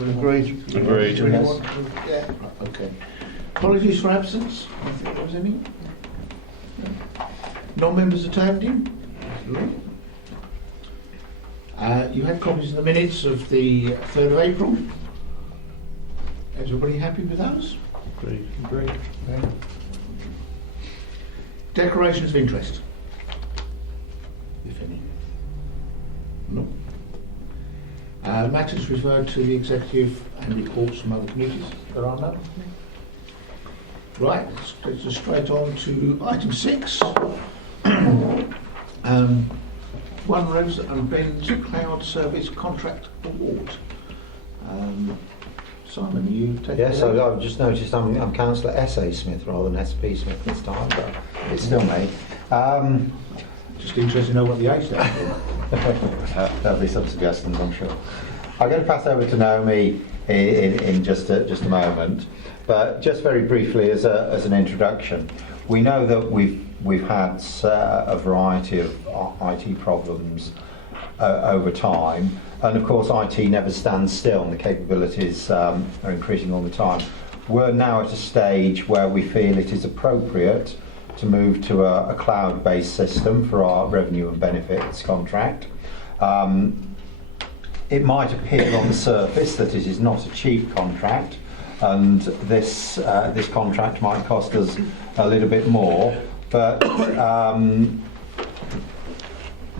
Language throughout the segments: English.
Agreed. Agreed. Anyone? Yeah. Okay. Apologies for absence. I think there was any. Non-members attending. You had copies of the minutes of the 3rd of April. Is everybody happy with those? Agreed. Agreed. Okay. Declarations of interest, if any. No. Matters referred to the executive and reports from other committees. There are none. Right, let's go straight on to item 6. One Rose and Ben's Cloud Service Contract Award. Simon, you take Yes, it away? I've just noticed I'm Councillor S.A. Smith rather than S.P. Smith this time, but it's still me. Just interested to know what the A stands for. There'll be some suggestions, I'm sure. I'm going to pass over to Naomi in just a moment, but just very briefly as an introduction, we know that we've had a variety of IT problems over time, and of course IT never stands still, and the capabilities are increasing all the time. We're now at a stage where we feel it is appropriate to move to a cloud-based system for our revenue and benefits contract. It might appear on the surface that it is not a cheap contract, and this contract might cost us a little bit more, but I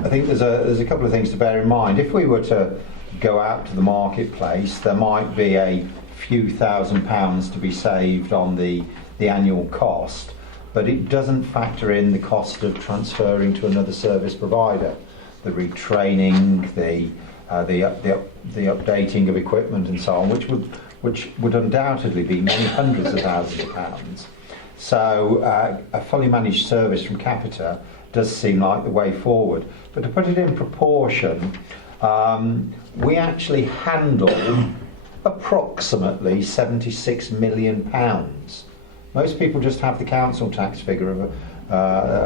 think there's a couple of things to bear in mind. If we were to go out to the marketplace, there might be a few £1,000s to be saved on the annual cost, but it doesn't factor in the cost of transferring to another service provider, the retraining, the updating of equipment and so on, which would undoubtedly be many hundreds of thousands of pounds. So a fully managed service from Capita does seem like the way forward. But to put it in proportion, we actually handle approximately £76 million. Most people just have the council tax figure of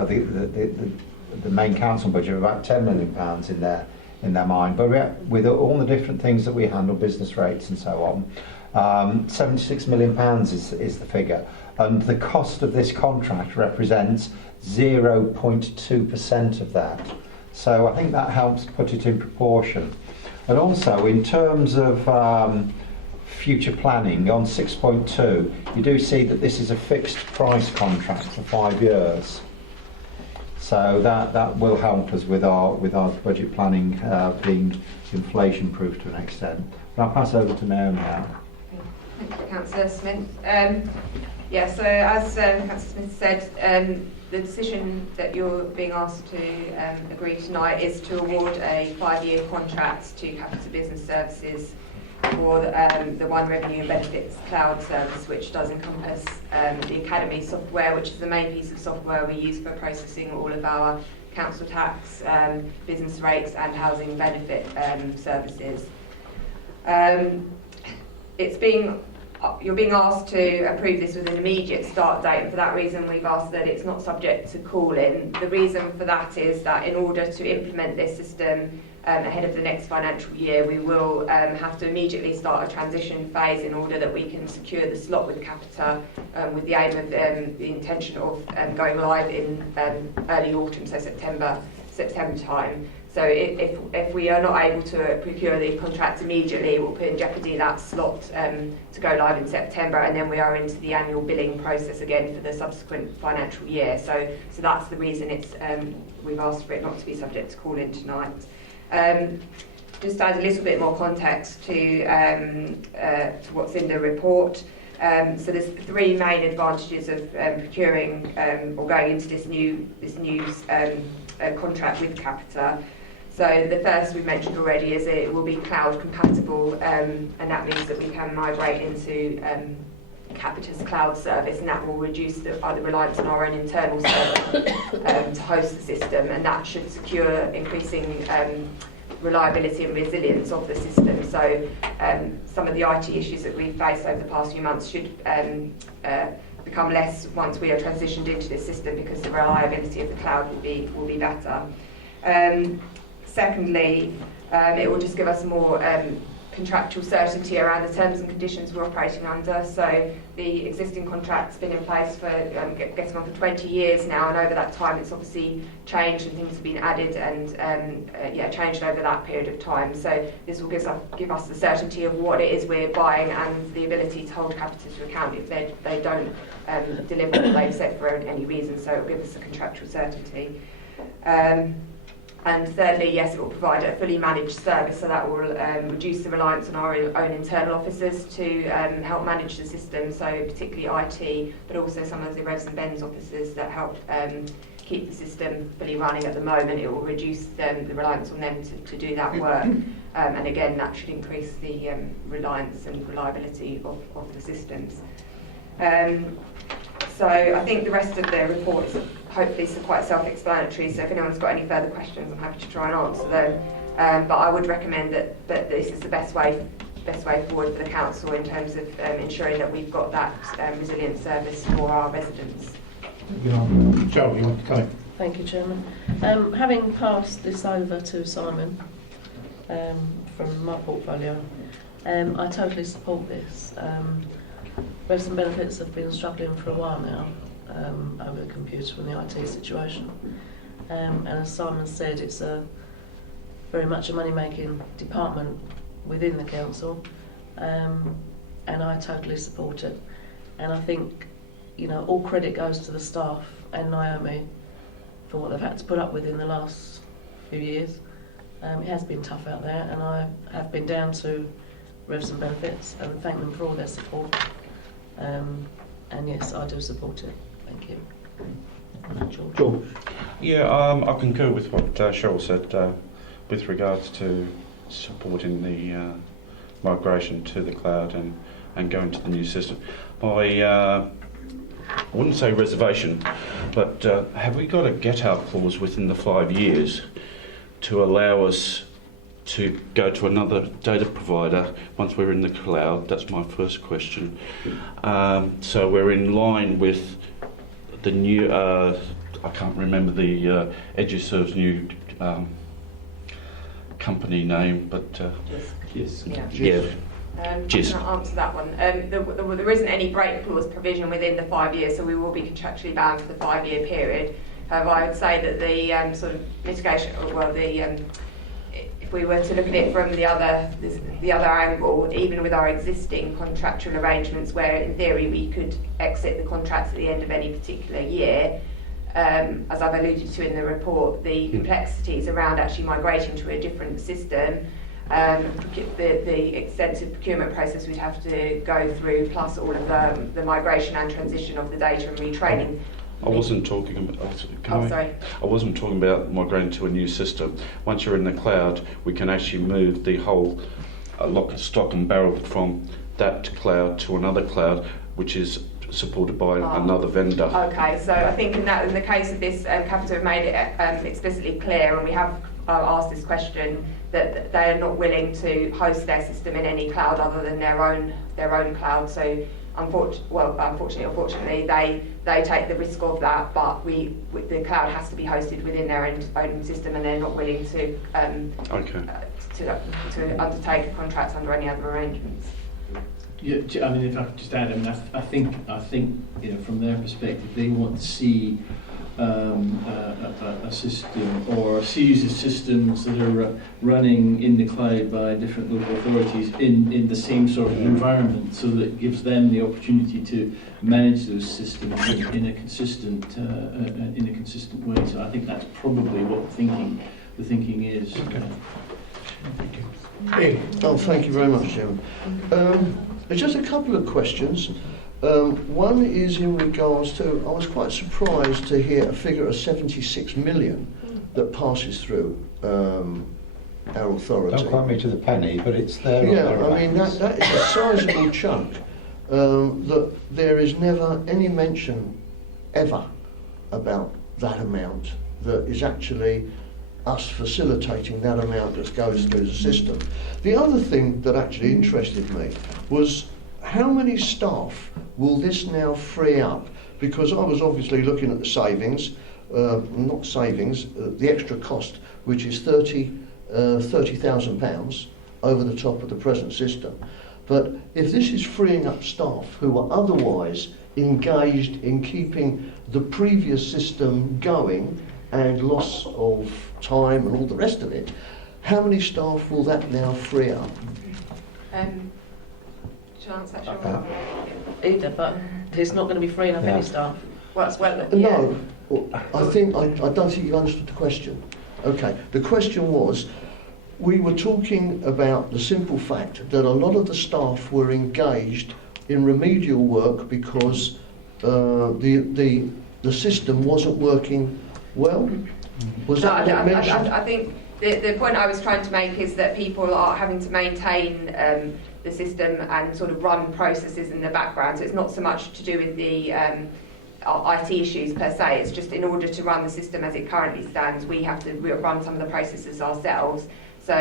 the main council budget of about £10 million in their mind. But with all the different things that we handle, business rates and so on, £76 million is the figure. And the cost of this contract represents 0.2% of that. So I think that helps put it in proportion. And also in terms of future planning on 6.2, you do see that this is a fixed price contract for 5 years. So that will help us with our budget planning being inflation proof to an extent. But I'll pass over to Naomi now. Thank you, Councillor Smith. So as Councillor Smith said, the decision that you're being asked to agree tonight is to award a 5-year contract to Capita Business Services for the One Revenue and Benefits Cloud service, which does encompass the Academy software, which is the main piece of software we use for processing all of our council tax, business rates and housing benefit services. You're being asked to approve this with an immediate start date, and for that reason we've asked that it's not subject to call-in. The reason for that is that in order to implement this system ahead of the next financial year, we will have to immediately start a transition phase in order that we can secure the slot with Capita with the aim of the intention of going live in early autumn, so September time. So if we are not able to procure the contract immediately, it will put in jeopardy that slot to go live in September, and then we are into the annual billing process again for the subsequent financial year. So that's the reason we've asked for it not to be subject to call-in tonight. Just to add a little bit more context to what's in the report. So there's 3 main advantages of procuring or going into this new contract with Capita. So the first we've mentioned already is it will be cloud compatible, and that means that we can migrate into Capita's cloud service, and that will reduce the reliance on our own internal server to host the system, and that should secure increasing reliability and resilience of the system. So some of the IT issues that we've faced over the past few months should become less once we are transitioned into this system, because the reliability of the cloud will be better. Secondly, it will just give us more contractual certainty around the terms and conditions we're operating under. So the existing contract's been in place for getting on for 20 years now, and over that time it's obviously changed and things have been added and changed over that period of time. So this will give us the certainty of what it is we're buying and the ability to hold Capita to account if they don't deliver what they've said for any reason. So it will give us a contractual certainty. And thirdly, yes, it will provide a fully managed service, so that will reduce the reliance on our own internal officers to help manage the system, so particularly IT, but also some of the Revs and Bens officers that help keep the system fully running at the moment. It will reduce the reliance on them to do that work, and again, that should increase the reliance and reliability of the systems. So I think the rest of the report is hopefully quite self-explanatory, so if anyone's got any further questions, I'm happy to try and answer them. But I would recommend that this is the best way forward for the council in terms of ensuring that we've got that resilient service for our residents. Cheryl, you want to come in? Thank you, Chairman. Having passed this over to Simon from my portfolio, I totally support this. Revs and Benefits have been struggling for a while now over the computer and the IT situation. And as Simon said, it's very much a money-making department within the council, and I totally support it. And I think, all credit goes to the staff and Naomi for what they've had to put up with in the last few years. It has been tough out there, and I have been down to Revs and Benefits and thank them for all their support. And yes, I do support it. Thank you. George. Yeah, I concur with what Cheryl said with regards to supporting the migration to the cloud and going to the new system. I wouldn't say reservation, but have we got a get-out clause within the 5 years to allow us to go to another data provider once we're in the cloud? That's my first question. So we're in line with the new, I can't remember the EduServe's new company name, but Yes. Yeah. I can answer that one. There isn't any break clause provision within the 5 years, so we will be contractually bound for the 5 year period. However, I would say that the sort of mitigation, if we were to look at it from the other angle, even with our existing contractual arrangements, where in theory we could exit the contracts at the end of any particular year, as I've alluded to in the report, the complexities around actually migrating to a different system, the extensive procurement process we'd have to go through, plus all of the migration and transition of the data and retraining. I wasn't talking about. I wasn't talking about migrating to a new system. Once you're in the cloud, we can actually move the whole lock, stock, and barrel from that cloud to another cloud, which is supported by another vendor. Okay, so I think in the case of this, Capita have made it explicitly clear, and we have asked this question, that they are not willing to host their system in any cloud other than their own cloud. So unfortunately, or fortunately, they take the risk of that, but the cloud has to be hosted within their own system, and they're not willing to undertake a contract under any other arrangements. Yeah, I mean, if I could just add, I think, from their perspective, they want to see a system or a series of systems that are running in the cloud by different local authorities in the same sort of environment, so that it gives them the opportunity to manage those systems in a consistent way. So I think that's probably what the thinking is. Okay. Oh, thank you very much, Chairman. There's just a couple of questions. One is in regards to, I was quite surprised to hear a figure of 76 million that passes through our authority. Don't quote me to the penny, but it's there. Yeah, I mean, that is a sizable chunk that there is never any mention ever about that amount that is actually us facilitating that amount that goes through the system. The other thing that actually interested me was how many staff will this now free up? Because I was obviously looking at the savings, the extra cost, which is £30,000 over the top of the present system. But if this is freeing up staff who are otherwise engaged in keeping the previous system going and loss of time and all the rest of it, how many staff will that now free up? Chance that Cheryl? Either, but it's not going to be freeing up any staff. Well, yeah. No, I don't think you understood the question. Okay, the question was, we were talking about the simple fact that a lot of the staff were engaged in remedial work because the system wasn't working well. Was that what mentioned? I think the point I was trying to make is that people are having to maintain the system and sort of run processes in the background. So it's not so much to do with the IT issues per se. It's just in order to run the system as it currently stands, we have to run some of the processes ourselves. So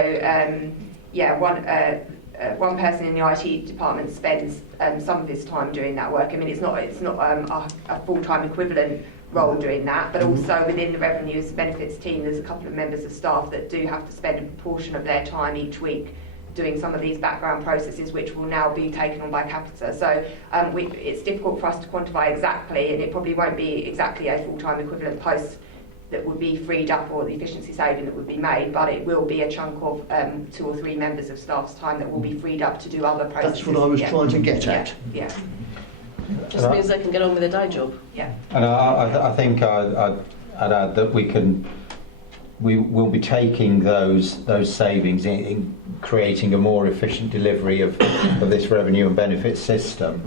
one person in the IT department spends some of his time doing that work. I mean, it's not a full-time equivalent role doing that, but also within the revenues and benefits team, there's a couple of members of staff that do have to spend a proportion of their time each week doing some of these background processes, which will now be taken on by Capita. So it's difficult for us to quantify exactly, and it probably won't be exactly a full-time equivalent post that would be freed up or the efficiency saving that would be made, but it will be a chunk of 2 or 3 members of staff's time that will be freed up to do other processes. That's what I was trying to get at. Yeah. Just means they can get on with their day job. Yeah. And I think I'd add that we will be taking those savings in creating a more efficient delivery of this revenue and benefits system.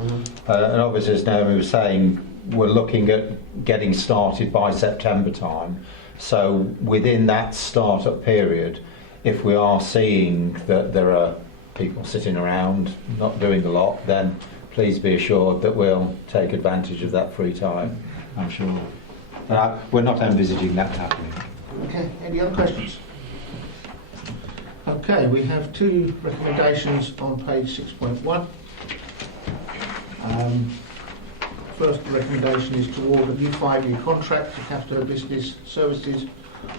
And obviously, as Naomi was saying, we're looking at getting started by September time. So within that start-up period, if we are seeing that there are people sitting around not doing a lot, then please be assured that we'll take advantage of that free time, I'm sure. We're not envisaging that happening. Okay, any other questions? Okay, we have 2 recommendations on page 6.1. First recommendation is to award a new 5-year contract to Capita Business Services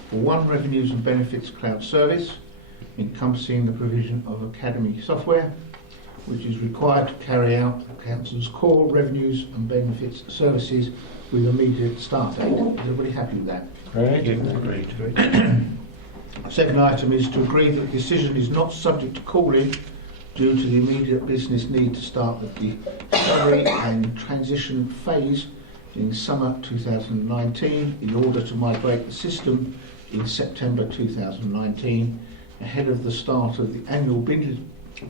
for 1 revenues and benefits cloud service, encompassing the provision of Academy software, which is required to carry out the Council's core revenues and benefits services with immediate start date. Is everybody happy with that? Agreed. Second item is to agree that the decision is not subject to call-in due to the immediate business need to start the discovery and transition phase in summer 2019 in order to migrate the system in September 2019 ahead of the start of the annual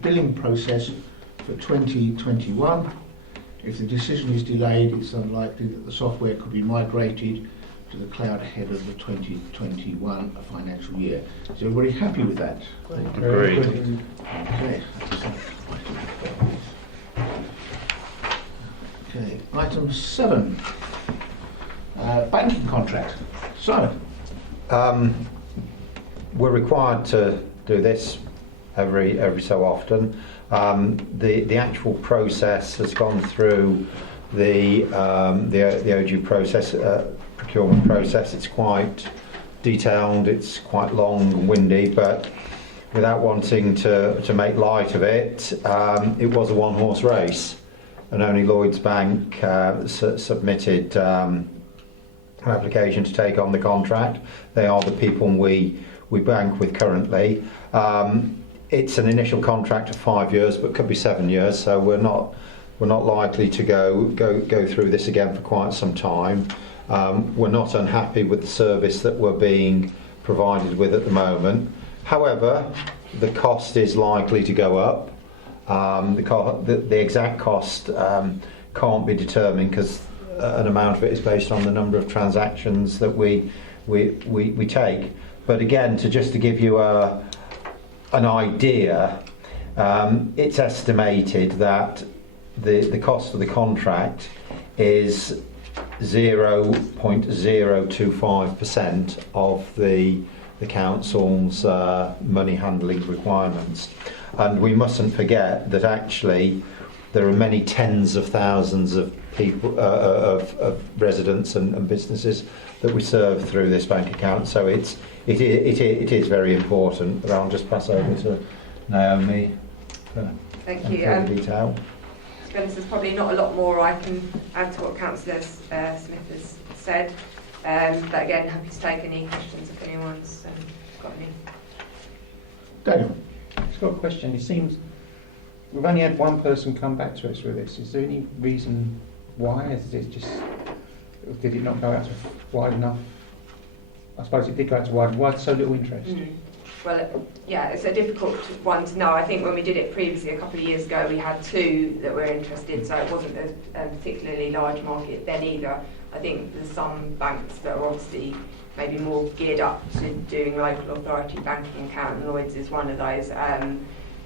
billing process for 2021. If the decision is delayed, it's unlikely that the software could be migrated to the cloud ahead of the 2021 financial year. Is everybody happy with that? Agreed. Okay. Okay, item 7, banking contract. Simon. We're required to do this every so often. The actual process has gone through the OG process, procurement process. It's quite detailed, it's quite long and windy, but without wanting to make light of it, it was a 1-horse race, and only Lloyds Bank submitted an application to take on the contract. They are the people we bank with currently. It's an initial contract of 5 years, but could be 7 years, so we're not likely to go through this again for quite some time. We're not unhappy with the service that we're being provided with at the moment. However, the cost is likely to go up. The exact cost can't be determined because an amount of it is based on the number of transactions that we take. But again, to give you an idea, it's estimated that the cost of the contract is 0.025% of the council's money handling requirements. And we mustn't forget that actually there are many tens of thousands of people, of residents and businesses that we serve through this bank account. So it is very important. But I'll just pass over Naomi for Thank any you. further detail. To be honest, there's probably not a lot more I can add to what Councillor Smith has said. But again, happy to take any questions if anyone's got any. Daniel? I've just got a question. It seems we've only had one person come back to us with this. Is there any reason why? Is it just, did it not go out to wide enough? I suppose it did go out to wide. Why so little interest? Well, yeah, it's a difficult one to know. I think when we did it previously, a couple of years ago, we had 2 that were interested, so it wasn't a particularly large market then either. I think there's some banks that are obviously maybe more geared up to doing local authority banking account, and Lloyds is one of those.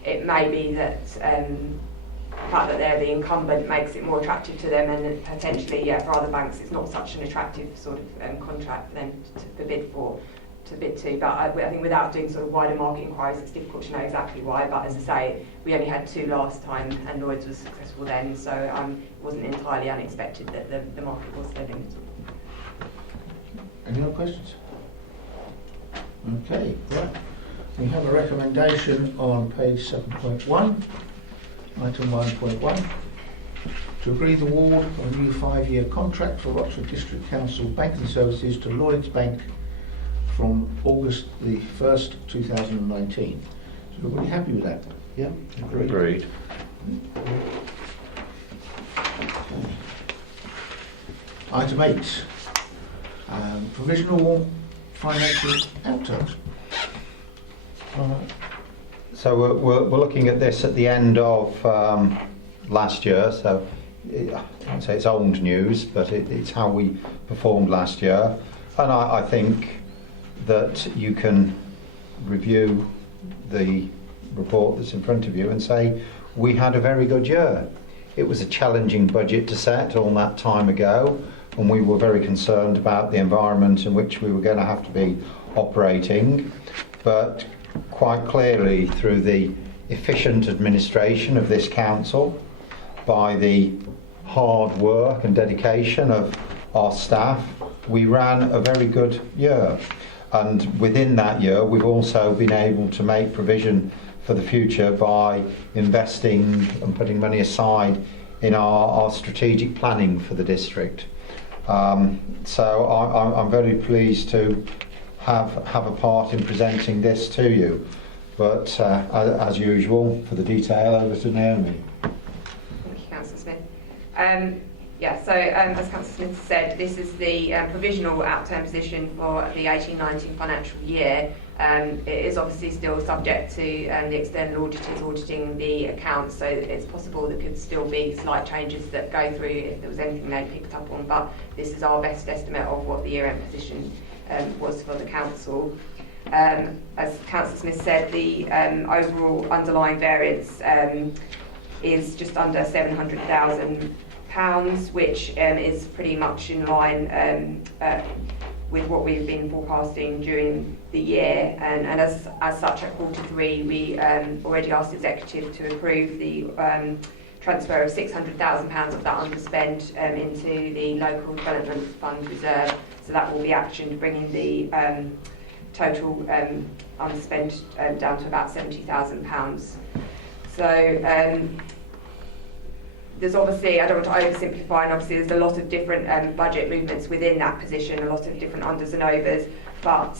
It may be that the fact that they're the incumbent makes it more attractive to them, and potentially, yeah, for other banks it's not such an attractive sort of contract for them to bid for. But I think without doing sort of wider market inquiries, it's difficult to know exactly why. But as I say, we only had 2 last time, and Lloyds was successful then, so it wasn't entirely unexpected that the market was so limited. Any other questions? Okay, right. We have a recommendation on page 7.1, item 1.1, to agree the award of a new 5-year contract for Rochford District Council banking services to Lloyds Bank from August the 1st, 2019. So everybody happy with that? Yeah, Agreed. Item 8, provisional financial outturns. So we're looking at this at the end of last year, so I can't say it's old news, but it's how we performed last year. And I think that you can review the report that's in front of you and say we had a very good year. It was a challenging budget to set all that time ago, and we were very concerned about the environment in which we were going to have to be operating, but quite clearly through the efficient administration of this council, by the hard work and dedication of our staff, we ran a very good year. And within that year, we've also been able to make provision for the future by investing and putting money aside in our strategic planning for the district. So I'm very pleased to have a part in presenting this to you. But as usual, for the detail, over to Naomi. Thank you, Councillor Smith. Yeah, so as Councillor Smith said, this is the provisional outturn position for the 18-19 financial year. It is obviously still subject to the external auditors auditing the accounts, so it's possible there could still be slight changes that go through if there was anything they picked up on, but this is our best estimate of what the year-end position was for the council. As Councillor Smith said, the overall underlying variance is just under £700,000, which is pretty much in line with what we've been forecasting during the year. And as such, at Q3, we already asked the Executive to approve the transfer of £600,000 of that underspend into the Local Development Fund reserve. So that will be actioned, bringing the total underspend down to about £70,000. So there's obviously, I don't want to oversimplify, and obviously there's a lot of different budget movements within that position, a lot of different unders and overs, but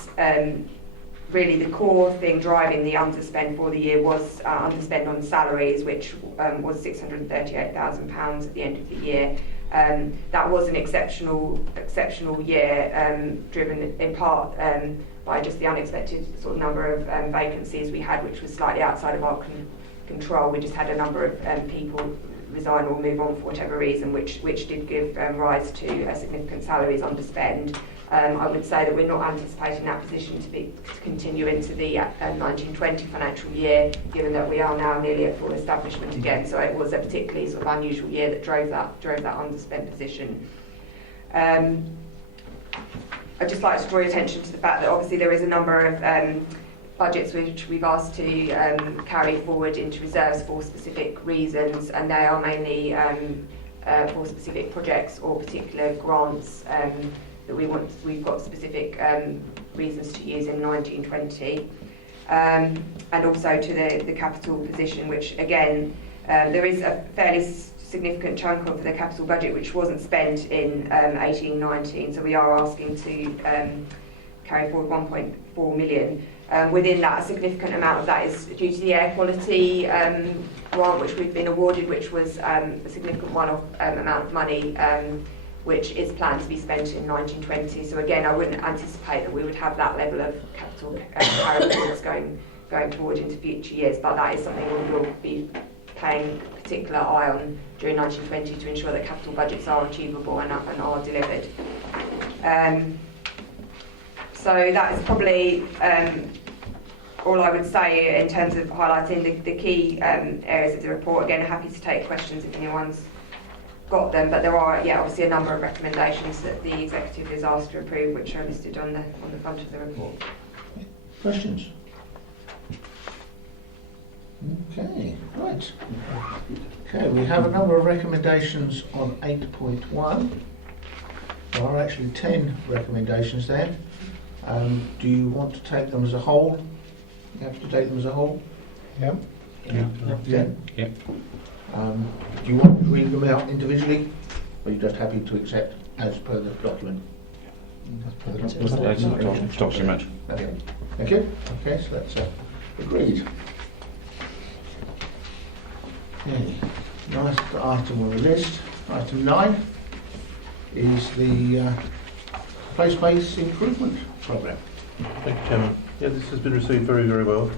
really the core thing driving the underspend for the year was underspend on salaries, which was £638,000 at the end of the year. That was an exceptional year, driven in part by just the unexpected sort of number of vacancies we had, which was slightly outside of our control. We just had a number of people resign or move on for whatever reason, which did give rise to a significant salaries underspend. I would say that we're not anticipating that position to continue into the 1920 financial year, given that we are now nearly at full establishment again. So it was a particularly sort of unusual year that drove that underspend position. I'd just like to draw your attention to the fact that obviously there is a number of budgets which we've asked to carry forward into reserves for specific reasons, and they are mainly for specific projects or particular grants that we've got specific reasons to use in 1920. and also to the capital position, which again, there is a fairly significant chunk of the capital budget which wasn't spent in 18-19, so we are asking to carry forward 1.4 million. Within that, a significant amount of that is due to the air quality grant which we've been awarded, which was a significant one-off amount of money which is planned to be spent in 19-20. So again, I wouldn't anticipate that we would have that level of capital carry forwards going forward into future years, but that is something we will be paying particular eye on during 19-20 to ensure that capital budgets are achievable and are delivered. So that is probably all I would say in terms of highlighting the key areas of the report. Again, happy to take questions if anyone's got them, but there are obviously a number of recommendations that the executive is asked to approve, which are listed on the front of the report. Questions? Okay, right. Okay, we have a number of recommendations on 8.1. There are actually 10 recommendations there. Do you want to take them as a whole? You have to take them as a whole? Yeah. Yeah. Yeah. Do you want to read them out individually, or are you just happy to accept as per the document? Document. Okay. Thank you. Okay, so that's agreed. Okay. Nice item on the list. Item 9 is the place-based improvement programme. Thank you, Chairman. Yeah, this has been received very, very well.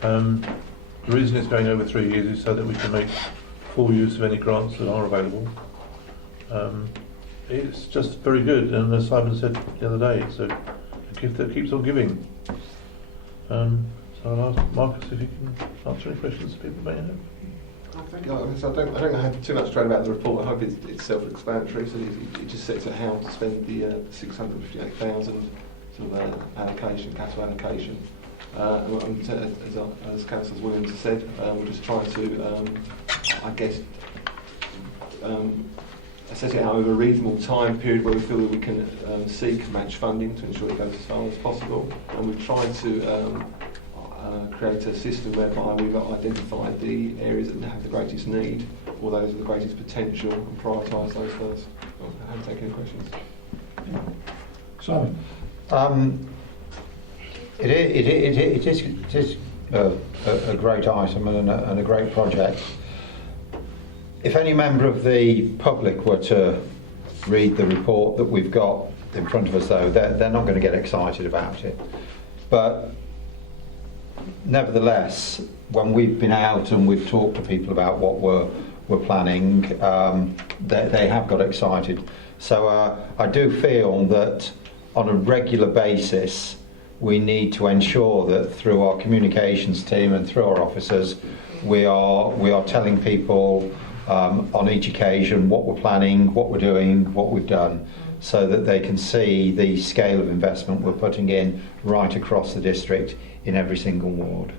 The reason it's going over 3 years is so that we can make full use of any grants that are available. It's just very good, and as Simon said the other day, it's a gift that keeps on giving. So I'll ask Marcus if he can answer any questions people may have. I don't have too much to about the report. I hope it's self-explanatory. So it just sets out how to spend the 658,000 sort of capital allocation. As Councillor Williams has said, we're just trying to, assess it out over a reasonable time period where we feel that we can seek match funding to ensure it goes as far as possible. And we've tried to create a system whereby we've identified the areas that have the greatest need, or those with the greatest potential, and prioritise those first. I haven't taken any questions. Simon? It is a great item and a great project. If any member of the public were to read the report that we've got in front of us, though, they're not going to get excited about it. But nevertheless, when we've been out and we've talked to people about what we're planning, they have got excited. So I do feel that on a regular basis we need to ensure that through our communications team and through our officers we are telling people on each occasion what we're planning, what we're doing, what we've done, so that they can see the scale of investment we're putting in right across the district in every single ward.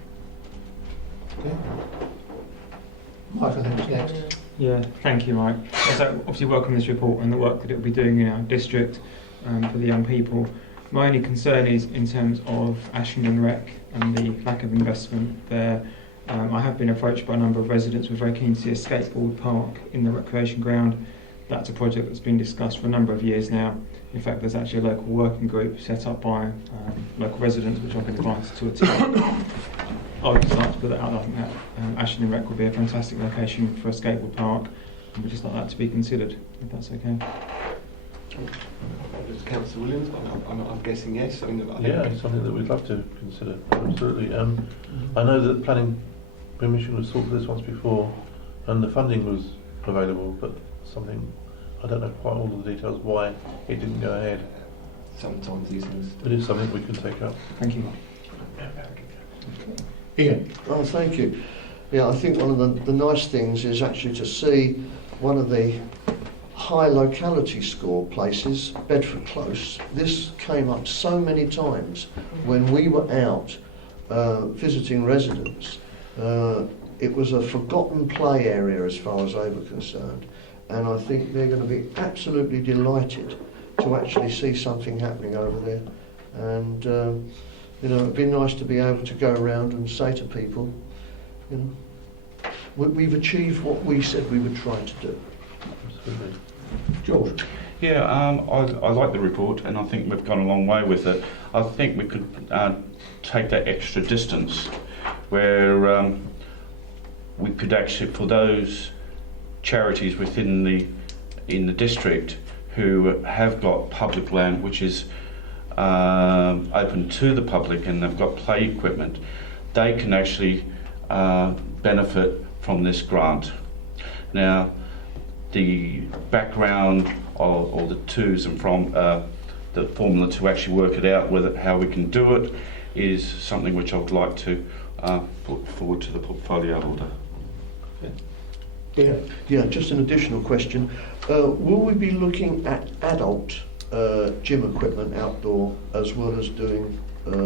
Okay. Mike, I think it's next. Yeah, thank you, Mike. So obviously welcome this report and the work that it will be doing in our district for the young people. My only concern is in terms of Ashenden Rec and the lack of investment there. I have been approached by a number of residents who are very keen to see a skateboard park in the recreation ground. That's a project that's been discussed for a number of years now. In fact, there's actually a local working group set up by local residents, which I've been invited to attend. I would just like to put that out. I think that Ashenden Rec would be a fantastic location for a skateboard park, and we'd just like that to be considered, if that's okay. Councillor Williams, I'm guessing yes. I think it's something that we'd love to consider, absolutely. I know that planning permission was sought for this once before, and the funding was available, but something, I don't know quite all of the details why it didn't go ahead. Sometimes these things. It is something we can take up. Thank you. Ian? Oh, thank you. Yeah, I think one of the nice things is actually to see one of the high locality score places, Bedford Close. This came up so many times when we were out visiting residents. It was a forgotten play area as far as they were concerned, and I think they're going to be absolutely delighted to actually see something happening over there. And You know, it'd be nice to be able to go around and say to people, you know, we've achieved what we said we would try to do. Absolutely. George? Yeah, I like the report, and I think we've gone a long way with it. I think we could take that extra distance where we could actually, for those charities within in the district who have got public land which is open to the public and they've got play equipment, they can actually benefit from this grant. Now, the background or the to's and from the formula to actually work it out, how we can do it, is something which I would like to put forward to the portfolio holder. Yeah. Yeah, just an additional question. Will we be looking at adult gym equipment outdoor as well as doing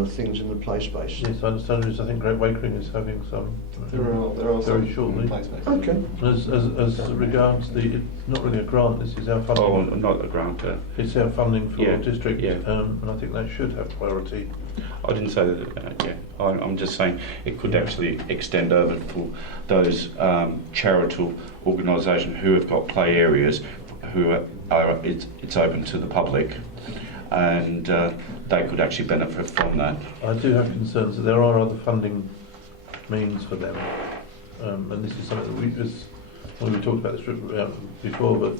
things in the play space? Yes, I understand. I think Great Wakering is having some There are very some shortly. place space. Okay. As regards it's not really a grant. This is our funding. Oh, not a grant. It's our funding for Yeah, district, yeah. and I think that should have priority. I didn't say that. Yeah, I'm just saying it could actually extend over for those charitable organisations who have got play areas, it's open to the public, and they could actually benefit from that. I do have concerns that there are other funding means for them, and this is something that we talked about this before, but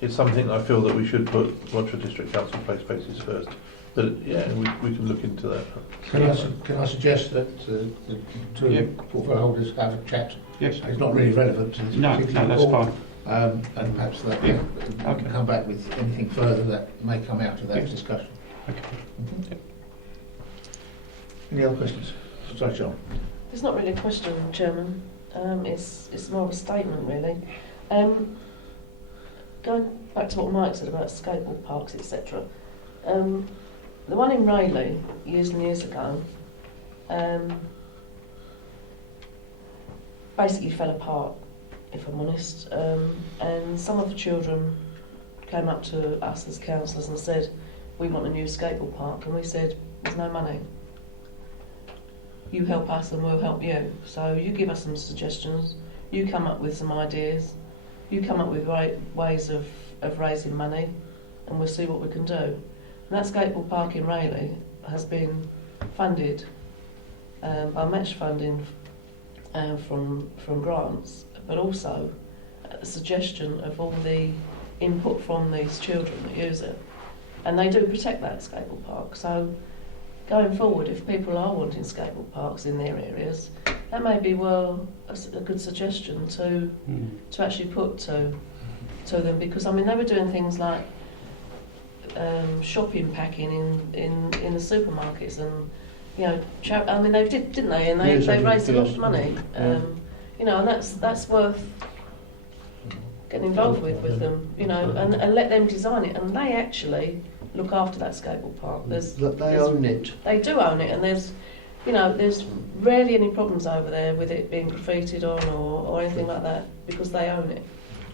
it's something I feel that we should put Rochester District Council play spaces first. But yeah, we can look into that. Can I suggest that the two portfolio holders have a chat? Yes. It's not really relevant to this No, particular that's report. fine. And perhaps that Yeah. can come back with anything further that may come out of that Yes. discussion. Okay. Mhm. Any other questions? Sorry, John. It's not really a question, Chairman. It's more of a statement, really. Going back to what Mike said about skateboard parks, etc. The one in Rayleigh, years and years ago, basically fell apart, if I'm honest. And some of the children came up to us as councillors and said, we want a new skateboard park. And we said, there's no money. You help us and we'll help you. So you give us some suggestions, you come up with some ideas, you come up with ways of raising money, and we'll see what we can do. And that skateboard park in Rayleigh has been funded by match funding from grants, but also at the suggestion of all the input from these children that use it. And they do protect that skateboard park. So going forward, if people are wanting skateboard parks in their areas, that may be a good suggestion to actually put to them, because I mean they were doing things like shopping packing in the supermarkets, and you know, I mean they did, didn't they? And they raised a lot of money, you know, and that's worth getting involved with them, you know, and let them design it, and they actually look after that skateboard park. They own it. They do own it, and there's rarely any problems over there with it being graffitied on or anything like that, because they own it.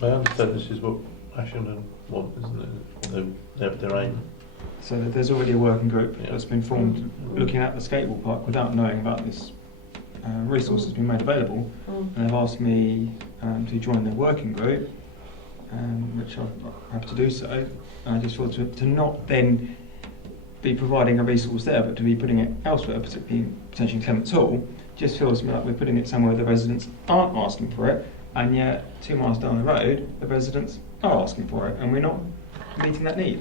I understand this is what Ashenden want, isn't it? Their aim. So that there's already a working group that's been formed looking at the skateboard park without knowing about this resource that's been made available. And they've asked me to join their working group, which I have to do so. I just thought to not then be providing a resource there, but to be putting it elsewhere, particularly potentially Clement Hall, just feels to me like we're putting it somewhere the residents aren't asking for it, and yet 2 miles down the road, the residents are asking for it, and we're not meeting that need.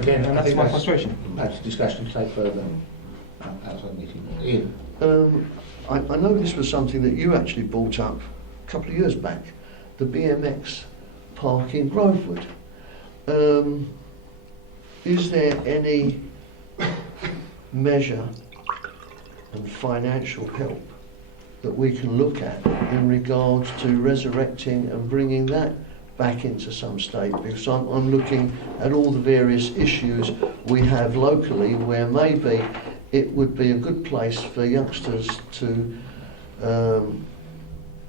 Again, And I that's think my frustration. Perhaps a discussion to take further outside the meeting. Ian? I know this was something that you actually brought up a couple of years back, the BMX park in Grovewood. Is there any measure and financial help that we can look at in regards to resurrecting and bringing that back into some state? Because I'm looking at all the various issues we have locally where maybe it would be a good place for youngsters to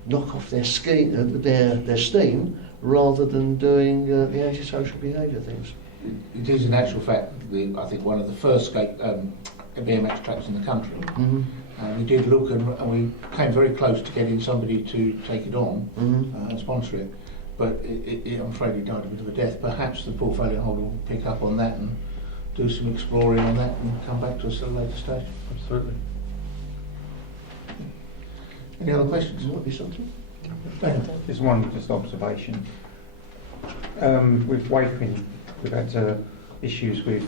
knock off their steam rather than doing the antisocial behaviour things. It is in actual fact, I think one of the first BMX tracks in the country. Mm-hmm. We did look and we came very close to getting somebody to take it on and sponsor it, but I'm afraid it died a bit of a death. Perhaps the portfolio holder will pick up on that and do some exploring on that and come back to us at a later stage. Absolutely. Any other questions? Might be something. Just one observation. With Wakefield, we've had issues with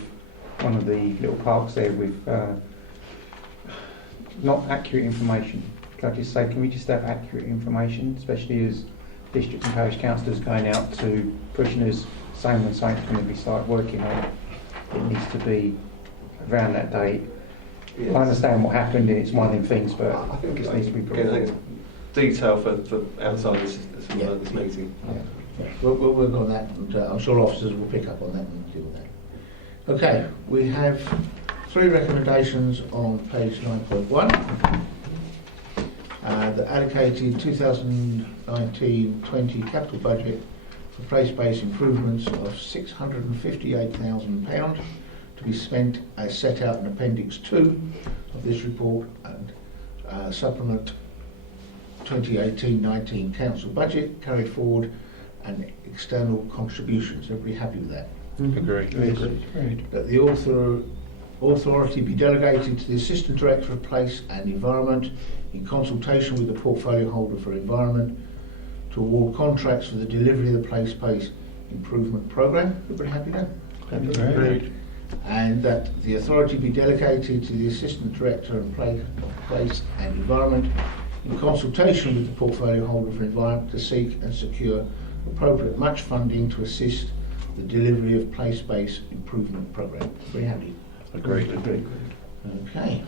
one of the little parks there with not accurate information. Can I just say, can we just have accurate information, especially as district and parish councillors going out to parishioners saying when something's going to be started working on, it needs to be around that date. Yes. I understand what happened and it's one of them things, but I think it needs to be brought again, I think forward. it's detail for outside this meeting. Yeah, we'll work on that, and I'm sure officers will pick up on that and deal with that. Okay, we have 3 recommendations on page 9.1. The allocated 2019-20 capital budget for place-based improvements of £658,000 to be spent as set out in Appendix 2 of this report and supplement 2018-19 council budget carried forward and external contributions. Everybody happy with that? Agreed. That the authority be delegated to the Assistant Director of Place and Environment in consultation with the portfolio holder for environment to award contracts for the delivery of the place-based improvement programme. Everybody happy now? Agreed. And that the authority be delegated to the Assistant Director of Place and Environment in consultation with the portfolio holder for environment to seek and secure appropriate much funding to assist the delivery of place-based improvement programme. Very happy. Agreed. Okay.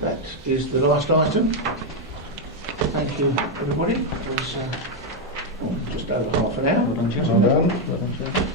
That is the last item. Thank you, everybody. It was just over half an hour. Well done, Chairman. Well done.